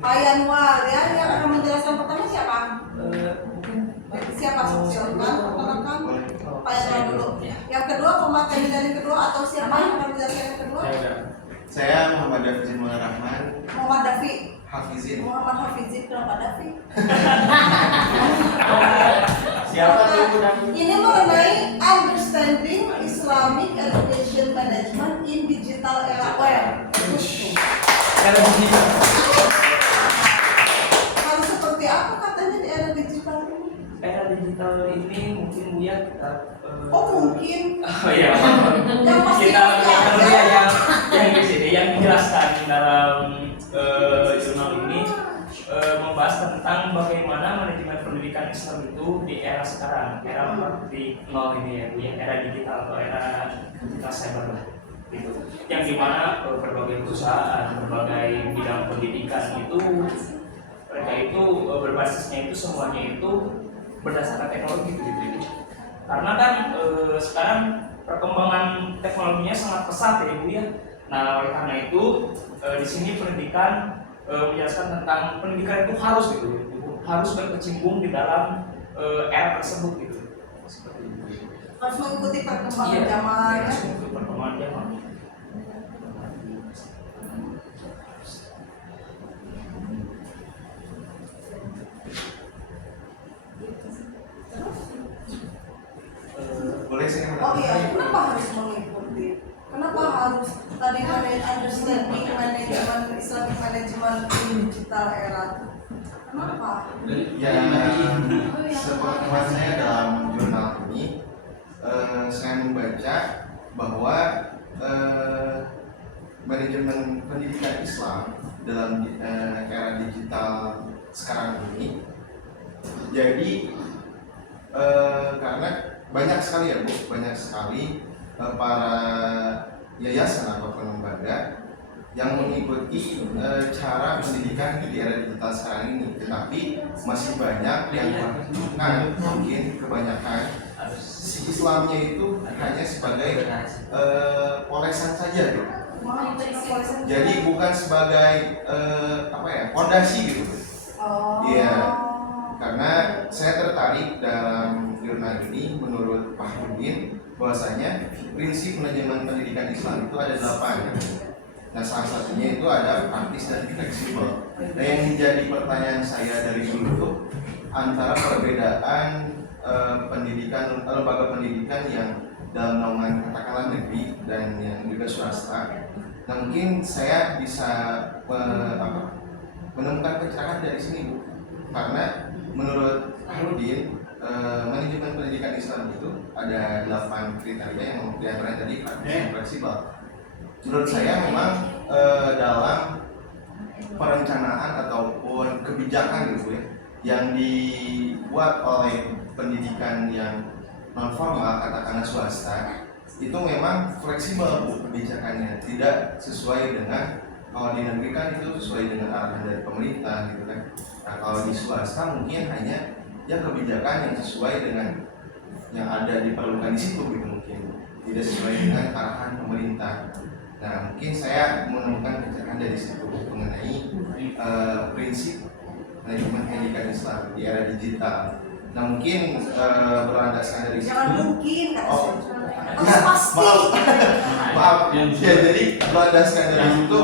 Pak Yanwar ya, yang akan menjelaskan pertama siapa? Siapa silakan perkenalkan Pak Yanwar dulu. Yang kedua pemateri dari kedua atau siapa yang akan menjelaskan yang kedua? Saya Muhammad Dafi Rahman. Muhammad Dafi. Hafizin. Muhammad Hafizin, kenapa Dafi? Siapa itu Dafi? Ini mengenai understanding Islamic education management in digital era web. Harus seperti apa katanya di era digital ini? Era digital ini mungkin Buya kita mungkin. Oh iya. Yang pasti kita yang di sini yang dijelaskan dalam jurnal ini membahas tentang bagaimana manajemen pendidikan Islam itu di era sekarang, era 4.0 ini ya Bu, ya, era digital atau era digital cyber lah. Gitu. Yang dimana berbagai perusahaan, berbagai bidang pendidikan itu mereka itu berbasisnya itu semuanya itu berdasarkan teknologi gitu. Karena kan sekarang perkembangan teknologinya sangat pesat ya Bu ya. Nah oleh karena itu di sini pendidikan menjelaskan tentang pendidikan itu harus gitu, harus berkecimpung di dalam era tersebut gitu. Seperti itu. Harus mengikuti perkembangan zaman. Harus mengikuti perkembangan zaman. Boleh saya? Oh iya, kenapa harus mengikuti? Kenapa harus tadi understanding manajemen Islamic management in digital era? Kenapa? Ya, sepengetahuan saya dalam jurnal ini, saya membaca bahwa manajemen pendidikan Islam dalam era digital sekarang ini, jadi karena banyak sekali ya Bu, banyak sekali para yayasan atau lembaga yang mengikuti cara pendidikan di era digital sekarang ini, tetapi masih banyak yang mungkin kebanyakan si Islamnya itu hanya sebagai polesan saja gitu. Jadi bukan sebagai fondasi gitu. Iya. Karena saya tertarik dalam jurnal ini, menurut Pak Hudin bahwasanya prinsip manajemen pendidikan Islam itu ada 8. Nah salah satunya itu ada praktis dan fleksibel. Nah yang menjadi pertanyaan saya dari dulu antara perbedaan pendidikan lembaga pendidikan yang dalam naungan katakanlah negeri dan yang juga swasta. Nah mungkin saya bisa menemukan pencerahan dari sini Bu, karena menurut Harudin manajemen pendidikan Islam itu ada 8 kriteria yang diantaranya tadi praktis dan fleksibel. Menurut saya memang dalam perencanaan ataupun kebijakan gitu ya yang dibuat oleh pendidikan yang non formal katakanlah swasta itu memang fleksibel Bu kebijakannya, tidak sesuai dengan kalau di negeri kan itu sesuai dengan arahan dari pemerintah gitu kan. Nah kalau di swasta mungkin hanya ya kebijakan yang sesuai dengan yang ada diperlukan di situ gitu, mungkin tidak sesuai dengan arahan pemerintah. Nah mungkin saya menemukan pencerahan dari situ mengenai prinsip manajemen pendidikan Islam di era digital. Nah mungkin berlandaskan dari situ. Jangan mungkin pasti. Maaf. Ya jadi berlandaskan dari situ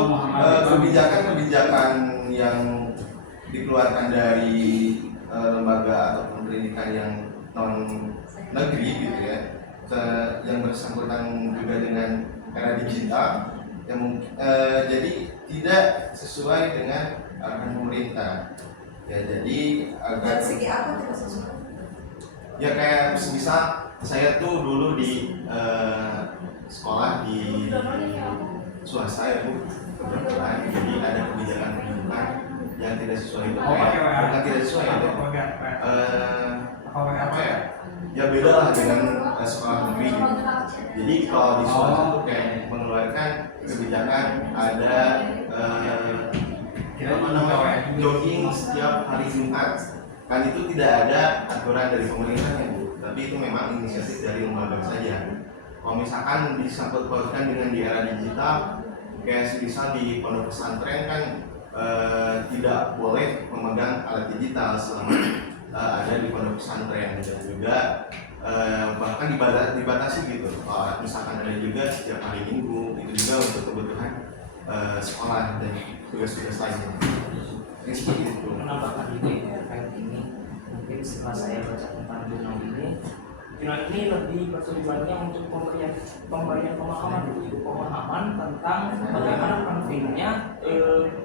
kebijakan-kebijakan yang dikeluarkan dari lembaga ataupun pendidikan yang non negeri gitu ya, yang bersangkutan juga dengan era digital yang jadi tidak sesuai dengan arahan pemerintah. Ya jadi agak dari segi apa tidak sesuai? Ya kayak misal saya tuh dulu di sekolah di swasta ya Bu, kebetulan jadi ada kebijakan pendidikan yang tidak sesuai itu bukan tidak sesuai ya ya beda lah dengan sekolah negeri gitu. Jadi kalau di swasta tuh kayak mengeluarkan kebijakan ada jogging setiap hari Jumat, kan itu tidak ada aturan dari pemerintah ya Bu, tapi itu memang inisiatif dari lembaga saja. Kalau misalkan disangkut pautkan dengan di era digital, Kayak misal di pondok pesantren kan tidak boleh memegang alat digital selama ada di pondok pesantren, dan juga bahkan dibatasi gitu. Misalkan ada juga setiap hari Minggu, itu juga untuk kebutuhan sekolah dan tugas-tugas lainnya. Ini seperti itu. Menambahkan ide terkait ini, mungkin setelah saya baca tentang jurnal ini lebih bertujuannya untuk pemberian pemahaman tentang bagaimana pentingnya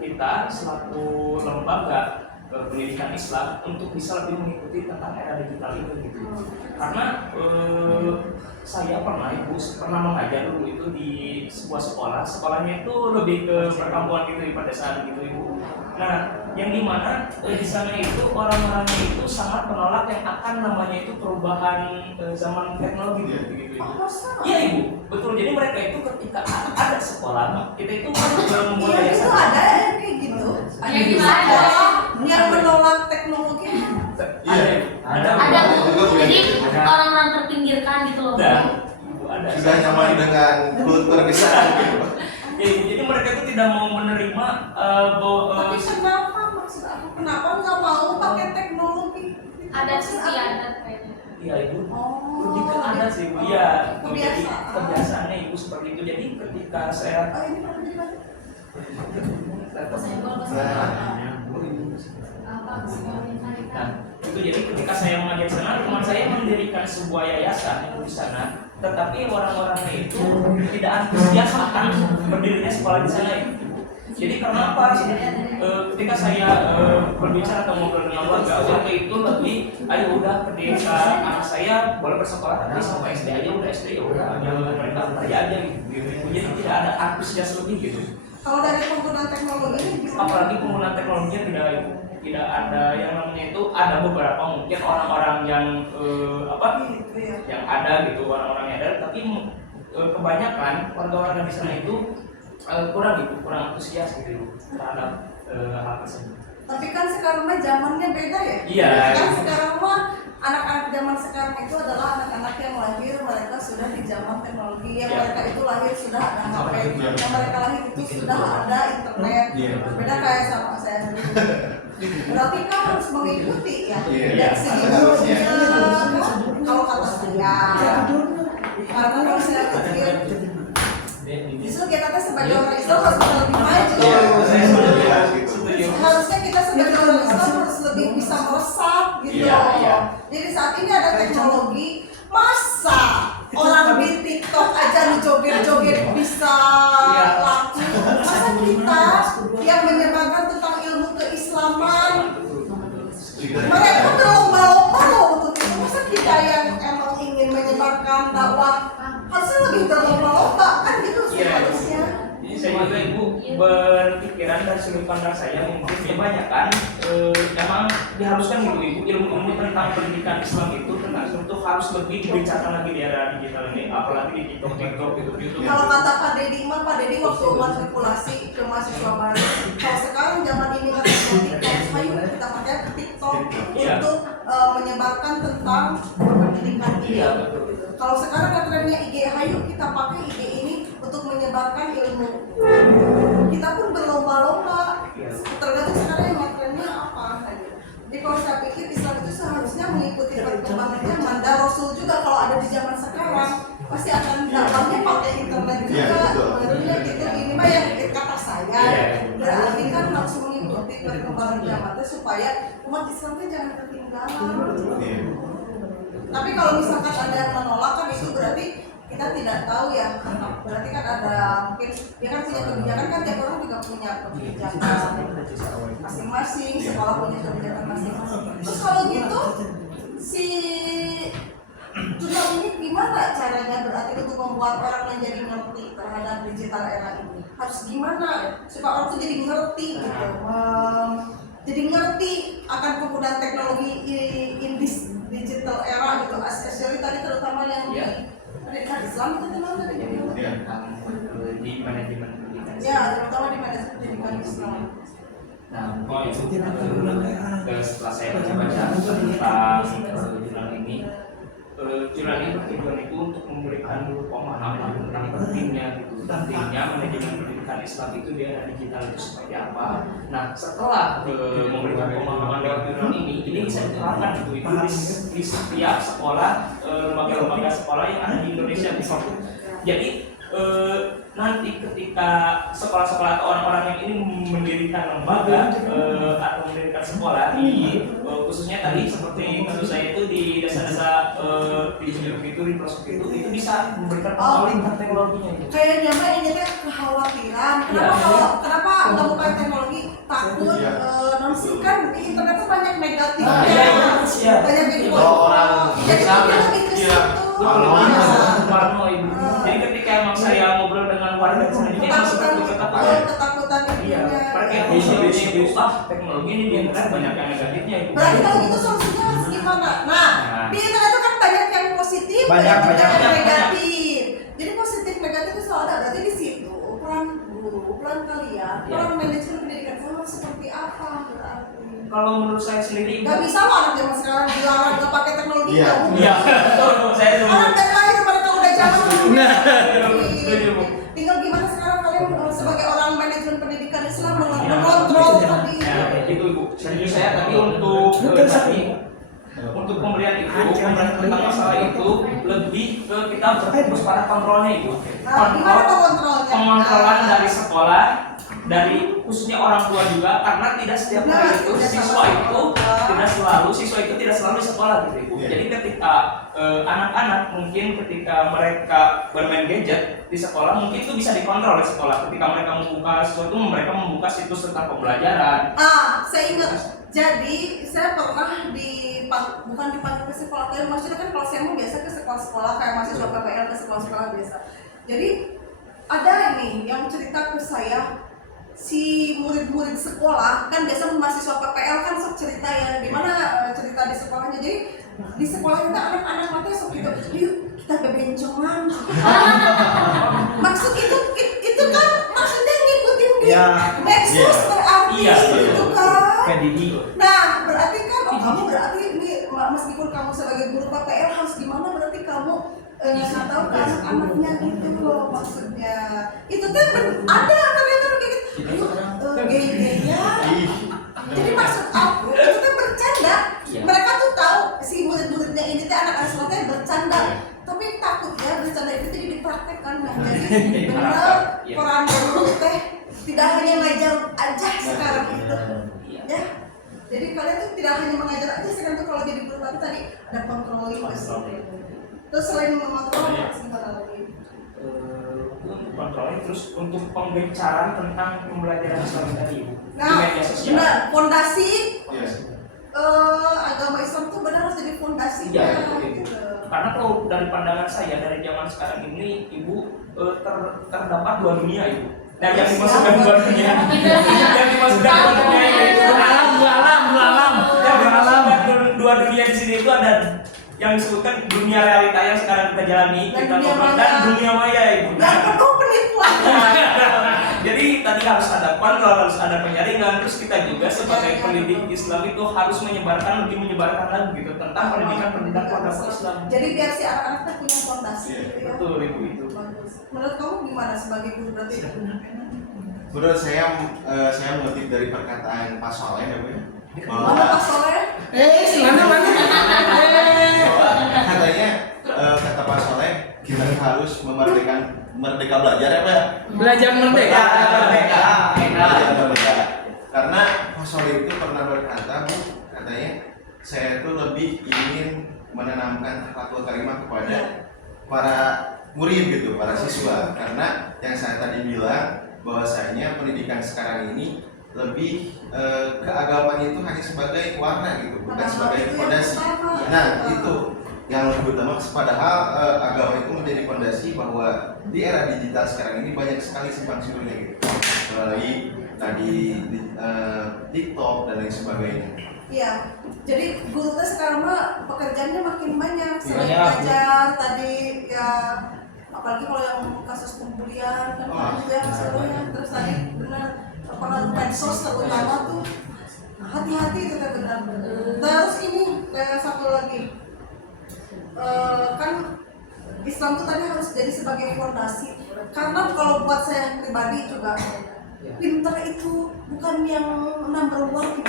kita selaku lembaga pendidikan Islam untuk bisa lebih mengikuti tentang era digital ini gitu. Karena saya pernah mengajar dulu itu di sebuah sekolahnya itu lebih ke perkampungan gitu pada saat itu ibu. Nah, yang dimana di sana itu orang-orangnya itu sangat menolak yang akan namanya itu perubahan zaman teknologi gitu. Iya ibu, betul. Jadi mereka itu ketika ada sekolah, kita itu membuat Iya itu ada kayak gitu. Ada gimana? Yang menolak teknologi. Ada. Jadi orang-orang terpinggirkan gitu loh. Ada. Sudah nyaman dengan kultur di sana gitu. Jadi mereka itu tidak mau menerima Tapi kenapa maksud aku kenapa nggak mau pakai teknologi? Ada sisi adat kayaknya. Iya ibu. Oh. Lebih ke ada sih ibu. Iya. Kebiasaan. Kebiasaannya ibu seperti itu. Jadi ketika saya Oh ini pernah dibaca? Nah, itu jadi ketika saya mengajar di sana, teman saya mendirikan sebuah yayasan di sana, tetapi orang-orangnya itu tidak antusias akan berdirinya sekolah di sana itu. Jadi karena apa? Ketika saya berbicara atau ngobrol dengan warga itu lebih, ayo udah ketika anak saya boleh bersekolah tapi sampai SD aja udah SD ya udah, mereka kerja aja gitu. Jadi tidak ada antusias lebih gitu. Kalau dari penggunaan teknologi ini gimana? Apalagi penggunaan teknologinya tidak ada yang namanya itu, ada beberapa mungkin orang-orang yang yang ada gitu, orang-orang yang ada, tapi kebanyakan warga-warga di sana itu kurang antusias gitu terhadap hal tersebut. Tapi kan sekarang mah zamannya beda ya. Iya. Kan sekarang mah anak-anak zaman sekarang itu adalah anak-anak yang lahir mereka sudah di zaman teknologi, yang mereka itu lahir sudah ada HP, yang mereka lahir itu sudah ada internet. Beda kayak sama saya dulu. Berarti kan harus mengikuti ya. Dari segi dulunya, kalau kata saya, karena kalau saya pikir justru kita sebagai orang Islam harus lebih maju. Harusnya kita sebagai orang Islam harus lebih bisa meresap gitu. Jadi saat ini ada teknologi, masa orang di TikTok aja nih joget-joget bisa laku, masa kita yang menyebarkan tentang ilmu keislaman mereka berlomba-lomba loh untuk itu. Masa kita yang emang ingin menyebarkan dakwah harusnya lebih berlomba-lomba kan gitu seharusnya. Jadi saya juga ibu berpikiran dari sudut pandang saya mungkin kebanyakan memang diharuskan gitu ibu ilmu tentang pendidikan Islam itu harus lebih dibicarakan lagi di era digital ini, apalagi di TikTok gitu. Kalau kata Pak Dedi waktu matrikulasi ke mahasiswa baru, kalau sekarang zaman ini kan ayo kita pakai TikTok untuk menyebarkan tentang pendidikan ini. Kalau sekarang kan trennya IG, ayo kita pakai IG ini untuk menyebarkan ilmu. Kita pun berlomba-lomba. Tergantung sekarang yang trennya apa. Jadi kalau saya pikir Islam itu seharusnya mengikuti perkembangan zaman. Dan Rasul juga kalau ada di zaman sekarang pasti akan dakwahnya pakai internet juga. Menurutnya gitu. Ini mah yang kata saya. Berarti kan harus mengikuti perkembangan zaman supaya umat Islam itu jangan ketinggalan. Tapi kalau misalkan ada yang menolak kan itu berarti kita tidak tahu ya. Berarti kan ada mungkin dia kan punya kebijakan kan, tiap orang juga punya kebijakan masing-masing, sekolah punya kebijakan masing-masing. Terus kalau gitu si jurnal ini gimana caranya berarti untuk membuat orang menjadi ngerti terhadap digital era ini? Harus gimana supaya orang tuh jadi ngerti gitu. Jadi ngerti akan penggunaan teknologi in this digital era gitu, especially tadi terutama yang di pendidikan Islam itu teman tadi di manajemen pendidikan. Ya, terutama di manajemen pendidikan Islam. Nah, setelah saya baca-baca tentang jurnal ini, jurnal ini bertujuan itu untuk memberikan dulu pemahaman tentang pentingnya manajemen pendidikan Islam itu di era digital itu seperti apa. Nah, setelah memberikan pemahaman lewat jurnal ini bisa diterapkan itu di setiap sekolah, lembaga-lembaga sekolah yang ada di Indonesia misalnya. Jadi nanti ketika sekolah-sekolah atau orang-orang yang ini mendirikan lembaga atau mendirikan sekolah khususnya tadi seperti kasus saya itu di desa-desa di Jumlah itu di pelosok itu bisa memberikan pengalaman teknologinya itu. Kayaknya mah ini teh kekhawatiran. Kenapa nggak mau pakai teknologi? Takut nonsi kan di internet tuh banyak negatifnya, banyak itu. Jadi kita lebih ke situ. Parno ibu. Jadi ketika emang saya ngobrol dengan warga di sana ini ketakutan iya, mereka itu teknologi ini di internet banyak yang negatifnya ibu. Berarti kalau itu solusinya harus gimana? Nah, di internet itu kan banyak yang positif, banyak yang negatif. Jadi positif negatif itu selalu ada. Berarti di situ peran guru, peran kalian, peran manajemen pendidikan harus seperti apa berarti? Kalau menurut saya sendiri nggak bisa loh anak zaman sekarang dilarang nggak pakai teknologi. Iya. Betul, saya Orang dari lahir mereka udah zaman setuju, Bu. tinggal gimana sekarang kalian sebagai orang manajemen pendidikan Islam mengontrol tadi. Ya, itu Ibu. Serius saya tadi untuk pemberian itu, pemberian tentang masalah itu lebih ke kita berfokus pada kontrolnya itu. Gimana pengontrolnya? Pengontrolan dari sekolah, dari khususnya orang tua juga, karena tidak setiap hari itu siswa itu tidak selalu di sekolah gitu Ibu. Jadi ketika anak-anak mungkin ketika mereka bermain gadget di sekolah mungkin itu bisa dikontrol oleh sekolah. Ketika mereka membuka sesuatu, mereka membuka situs tentang pembelajaran. Saya ingat. Jadi saya pernah bukan dipanggil ke sekolah, tapi maksudnya kan kalau saya mau biasa ke sekolah-sekolah kayak mahasiswa PPL ke sekolah-sekolah biasa. Jadi ada ini yang cerita ke saya, si murid-murid sekolah kan biasa mahasiswa PPL kan sok cerita ya, gimana cerita di sekolahnya. Jadi di sekolah kita anak-anak matanya sok gitu, yuk kita bebencongan. Maksud itu kan maksudnya ngikutin di medsos berarti gitu kan. Nah berarti kan kamu berarti ini meskipun kamu sebagai guru PPL harus gimana, berarti kamu ngasih tahu ke anak-anaknya gitu loh maksudnya. Itu kan ada ternyata kayak gitu. Gay-gaynya. Jadi maksud aku itu kan bercanda. Mereka tuh tahu si murid-muridnya ini teh anak-anak sekolahnya bercanda. Tapi takutnya bercanda itu jadi dipraktekkan. Nah, jadi benar peran guru teh tidak hanya ngajar aja sekarang itu. Ya. Jadi kalian tuh tidak hanya mengajar aja sekarang tuh kalau jadi guru, tapi tadi ada controlling also. Terus selain mengontrol harus gimana lagi? Untuk kontrolnya, terus untuk pembicaraan tentang pembelajaran Islam tadi di Nah, media sosial. benar, fondasi Yes. agama Islam tuh benar harus jadi fondasinya. Iya, gitu. Karena kalau dari pandangan saya dari zaman sekarang ini Ibu terdapat dua dunia Ibu. Dan yang dimasukkan dua dunia, yang dimasukkan dua dunia ini dua dunia di sini itu ada yang disebutkan dunia realita yang sekarang kita jalani, dan dunia maya Ibu. Dan penuh penipuan. Jadi tadi harus ada kontrol, harus ada penyaringan. Terus kita juga sebagai pendidik Islam itu harus lebih menyebarkan lagi gitu tentang pendidikan agama Islam. Jadi biar si anak-anak punya fondasi. Betul Ibu itu. Bagus. Menurut kamu gimana sebagai guru berarti? Menurut saya mengutip dari perkataan Pak Soleh ya Bu ya. Mana Pak Soleh? Katanya kata Pak Soleh kita harus merdeka belajar ya Pak. Belajar merdeka. Belajar merdeka. Karena Pak Soleh itu pernah berkata Bu, katanya saya itu lebih ingin menanamkan akhlakul karimah kepada para murid gitu, para siswa. Karena yang saya tadi bilang bahwasanya pendidikan sekarang ini lebih keagamaan itu hanya sebagai warna gitu, bukan sebagai fondasi. Nah itu yang lebih utama, padahal agama itu menjadi fondasi bahwa di era digital sekarang ini banyak sekali simpang siurnya gitu, melalui tadi TikTok dan lain sebagainya. Iya, jadi guru teh sekarang mah pekerjaannya makin banyak. Selain belajar tadi ya, apalagi kalau yang kasus pembulian kan juga sebenarnya. Terus tadi benar pengaruh medsos terutama tuh hati-hati itu kan benar. Terus ini satu lagi Islam itu tadi harus jadi sebagai fondasi. Karena kalau buat saya pribadi juga, pinter itu bukan yang number one,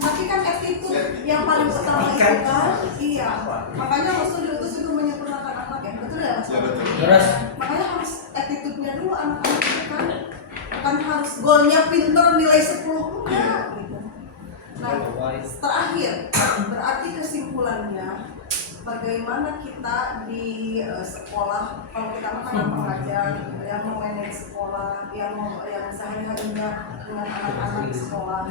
tapi kan attitude yang paling utama itu kan. Iya. Makanya Rasul diutus itu menyempurnakan anak ya, betul ya Mas? Ya betul. Makanya harus attitude-nya dulu anak-anak itu kan. Bukan harus goalnya pinter nilai 10 enggak gitu. Nah, terakhir berarti kesimpulannya bagaimana kita di sekolah, kalau kita kan pengajar yang memanage sekolah, yang sehari-harinya dengan anak-anak di sekolah,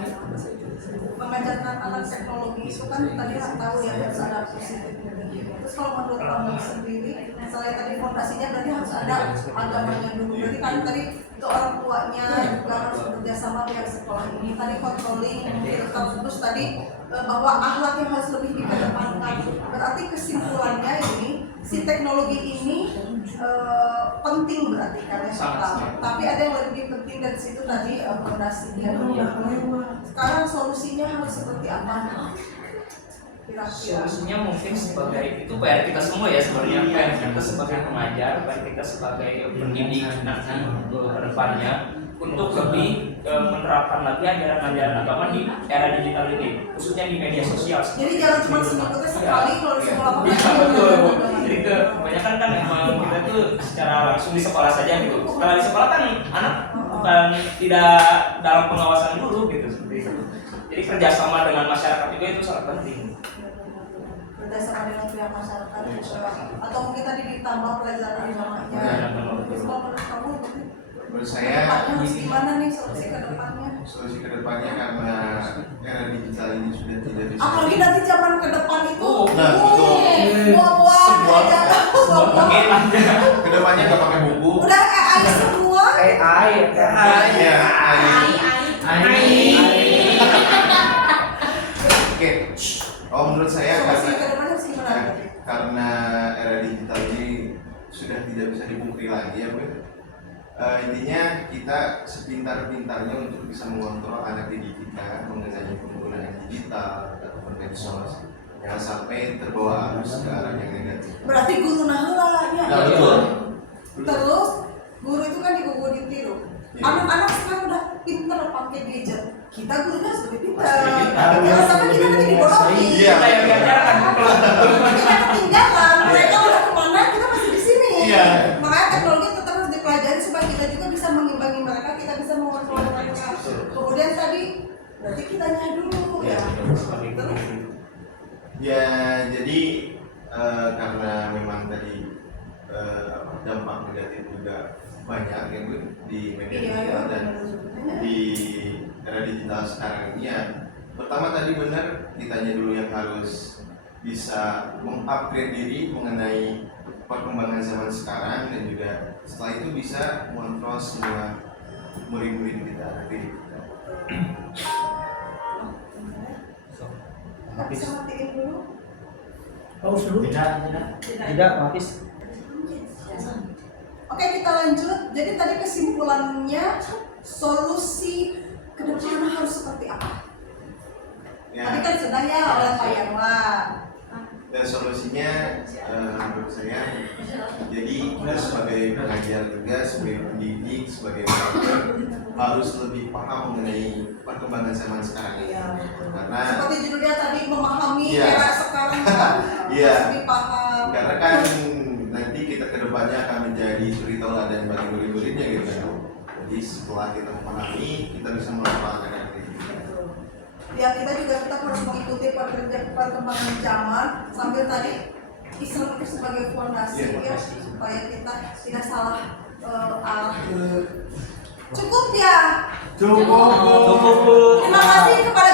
mengajarkan anak teknologi itu kan tadi tahu ya harus ada positif negatif. Terus kalau menurut kamu sendiri, misalnya tadi fondasinya berarti harus ada agamanya dulu. Berarti kan tadi itu orang tuanya juga harus bekerja sama pihak sekolah ini. Tadi controlling, terus tadi bahwa akhlak yang harus lebih dikedepankan. Berarti kesimpulannya ini si teknologi ini penting berarti karena pertama. Tapi ada yang lebih penting dari situ tadi fondasinya. Sekarang solusinya harus seperti apa? Kira-kira. Solusinya mungkin sebagai itu PR kita semua ya sebenarnya, PR kita sebagai pengajar, PR kita sebagai pendidik nanti ke depannya untuk lebih menerapkan lagi ajaran-ajaran agama di era digital ini, khususnya di media sosial. Jadi jangan cuma seminggu sekali kalau di sekolah. Iya betul. Jadi kebanyakan kan memang kita tuh secara langsung di sekolah saja gitu. Kalau di sekolah kan anak bukan tidak dalam pengawasan guru gitu seperti itu. Jadi kerjasama dengan masyarakat juga itu sangat penting. Berdasarkan dengan pihak masyarakat atau mungkin tadi ditambah pelajaran agamanya. Terus kalau menurut kamu Menurut saya harus gimana nih solusi ke depannya? Solusi kedepannya karena era digital ini sudah tidak bisa. Apalagi nanti zaman ke depan itu, Nah, betul. semua Kedepannya nggak pakai buku. udah AI semua. AI. Ya, Oke. Oh, menurut saya Solusi ke depannya harus gimana? karena era digital ini sudah tidak bisa dipungkiri lagi ya Bu. Intinya kita sepintar-pintarnya untuk bisa mengontrol anak didik kita mengenai penggunaan digital ataupun medsos, jangan sampai terbawa arus ke arah yang negatif. Berarti guru nahelanya. Nah, betul. Terus guru itu kan ditiru. Iya. Anak-anak sekarang udah pintar pakai gadget. Kita gurunya harus lebih pintar. Harus lebih pintar. Jangan sampai kita nanti dibodohi. Iya. Kita yang diajarkan. Kita ketinggalan. Mereka udah kemana? Kita masih di sini. Iya. Makanya teknologi tetap harus dipelajari supaya kita juga bisa mengimbangi mereka. Kita bisa mengontrol mereka. Kemudian tadi berarti kitanya dulu ya. Ya, jadi karena memang tadi dampak negatif juga banyak ya Bu di media sosial dan di era digital sekarang ini ya. Pertama tadi benar, kitanya dulu yang harus bisa mengupgrade diri mengenai perkembangan zaman sekarang dan juga setelah itu bisa mengontrol semua murid-murid kita. Bisa matiin dulu. Paus dulu. Tidak, Matis. Oke, kita lanjut. Jadi tadi kesimpulannya solusi ke depan harus seperti apa? Tadi kan sudah ya oleh Pak Yanwar. Dan solusinya menurut saya jadi kita sebagai pengajar juga, sebagai pendidik, sebagai pengajar harus lebih paham mengenai perkembangan zaman sekarang ini. Karena Seperti judulnya tadi memahami Iya. era sekarang kan Iya. harus lebih paham. karena kan nanti kita kedepannya akan menjadi suri tauladan bagi murid-muridnya gitu kan. Jadi setelah kita memahami, kita bisa melakukan aktivitas. Ya kita harus mengikuti perkembangan zaman sambil tadi Islam itu sebagai fondasi Iya, ya supaya kita tidak salah arah. Cukup ya. Cukup. Terima kasih kepada